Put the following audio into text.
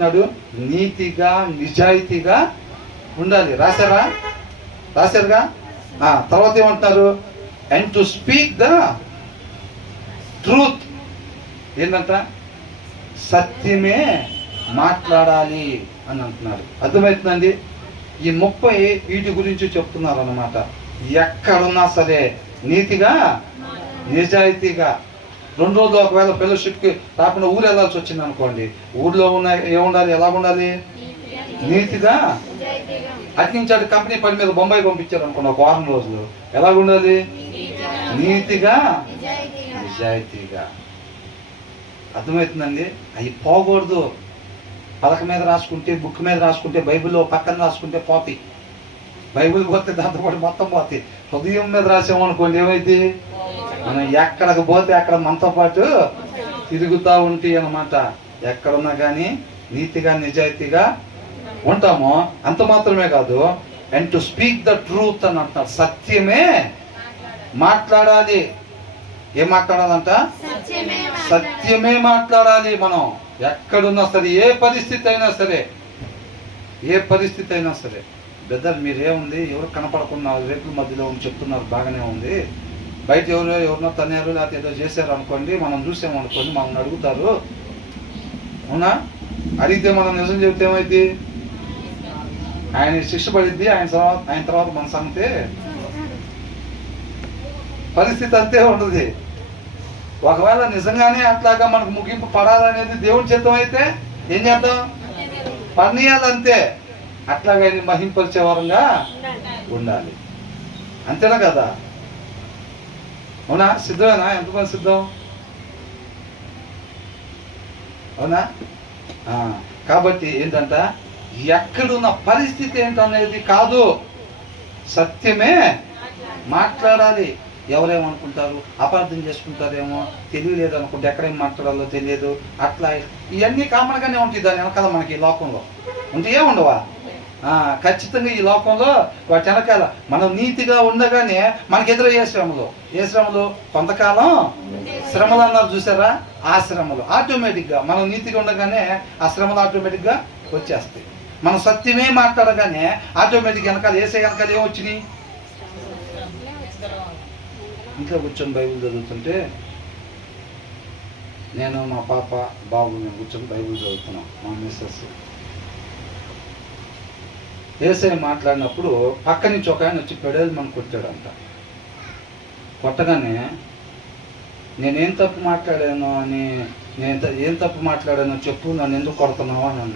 నాడు నీతిగా నిజాయితీగా ఉండాలి. రాశారుగా. తర్వాత ఏమంటున్నారు? And to speak the truth. ఏంటంట? సత్యమే మాట్లాడాలి అని అంటున్నారు. అర్థమవుతుందండి? ఈ 30 వీటి గురించి చెప్తున్నారు అన్నమాట. ఎక్కడున్నా సరే నీతిగా నిజాయితీగా. 2 రోజులు ఒకవేళ ఫెలోషిప్కి రాకుండా ఊరు వెళ్ళాల్సి వచ్చింది అనుకోండి, ఊర్లో ఉన్న ఏముండాలి? ఎలా ఉండాలి? నీతిగా. అట్నుంచి కంపెనీ పని మీద బొంబాయి పంపించారు అనుకోండి ఒక 1 రోజులు, ఎలా ఉండాలి? నీతిగా నిజాయితీగా. అర్థమవుతుందండి? అవి పోకూడదు. పలక మీద రాసుకుంటే, బుక్ మీద రాసుకుంటే, బైబిల్లో పక్కన రాసుకుంటే పోతాయి. బైబిల్ పోతే దాంతోపాటు మొత్తం పోతాయి. హృదయం మీద రాసామనుకోండి ఏమైంది? మనం ఎక్కడికి పోతే అక్కడ మనతో పాటు తిరుగుతూ ఉంటాయి అన్నమాట. ఎక్కడున్నా కానీ నీతిగా నిజాయితీగా ఉంటామో. అంత మాత్రమే కాదు, and to speak the truth అని అంటున్నారు. సత్యమే మాట్లాడాలి. ఏం మాట్లాడాలంట? సత్యమే మాట్లాడాలి. మనం ఎక్కడున్నా సరే, ఏ పరిస్థితి అయినా సరే. బ్రదర్ మీరేముంది, ఎవరు కనపడకుండా రేపుల మధ్యలో చెప్తున్నారు, బాగానే ఉంది. బయట ఎవరినో తన్నారు లేకపోతే ఏదో చేశారు అనుకోండి, మనం చూసామనుకోండి, మనల్ని అడుగుతారు. అవునా? అడిగితే మనం నిజం చెబితే ఏమైంది? ఆయన శిక్ష పడిద్ది. ఆయన తర్వాత మన సంగతే. పరిస్థితి అంతే ఉంటుంది. ఒకవేళ నిజంగానే అట్లాగా మనకు ముగింపు పడాలనేది దేవుని చిత్తం అయితే ఏం చేద్దాం? పన్నీయాలంతే. అట్లాగా ఆయన మహింపరిచే వరంగా ఉండాలి. అంతేనా కదా? అవునా? సిద్ధమేనా? ఎంతమంది సిద్ధం? అవునా? కాబట్టి ఏంటంట, ఎక్కడున్న పరిస్థితి ఏంటనేది కాదు, సత్యమే మాట్లాడాలి. ఎవరేమనుకుంటారు, అపార్థం చేసుకుంటారేమో, తెలియలేదు అనుకుంటే ఎక్కడేం మాట్లాడాలో తెలియదు, అట్లా ఇవన్నీ కామన్గానే ఉంటాయి. దాని వెనకాల మనకి ఈ లోకంలో ఉంటే ఏముండవా? ఖచ్చితంగా ఈ లోకంలో వాటి వెనకాల మనం నీతిగా ఉండగానే మనకి ఎదురు ఏ శ్రమలు కొంతకాలం శ్రమలు అన్నారు చూసారా? ఆ శ్రమలు ఆటోమేటిక్గా మనం నీతిగా ఉండగానే ఆ శ్రమలు ఆటోమేటిక్గా వచ్చేస్తాయి. మనం సత్యమే మాట్లాడగానే ఆటోమేటిక్గా వెనకాల ఏమొచ్చినాయి? ఇంట్లో కూర్చొని బైబిల్ చదువుతుంటే, నేను మా పాప బాబు మేము కూర్చొని బైబిల్ చదువుతున్నాం. మా మిస్సెస్ ఏసై మాట్లాడినప్పుడు పక్క నుంచి ఒక ఆయన వచ్చి పెడేలు మనం కొట్టాడంట. కొట్టగానే నేనేం తప్పు మాట్లాడానో చెప్పు, నన్ను ఎందుకు కొడుతున్నావు అని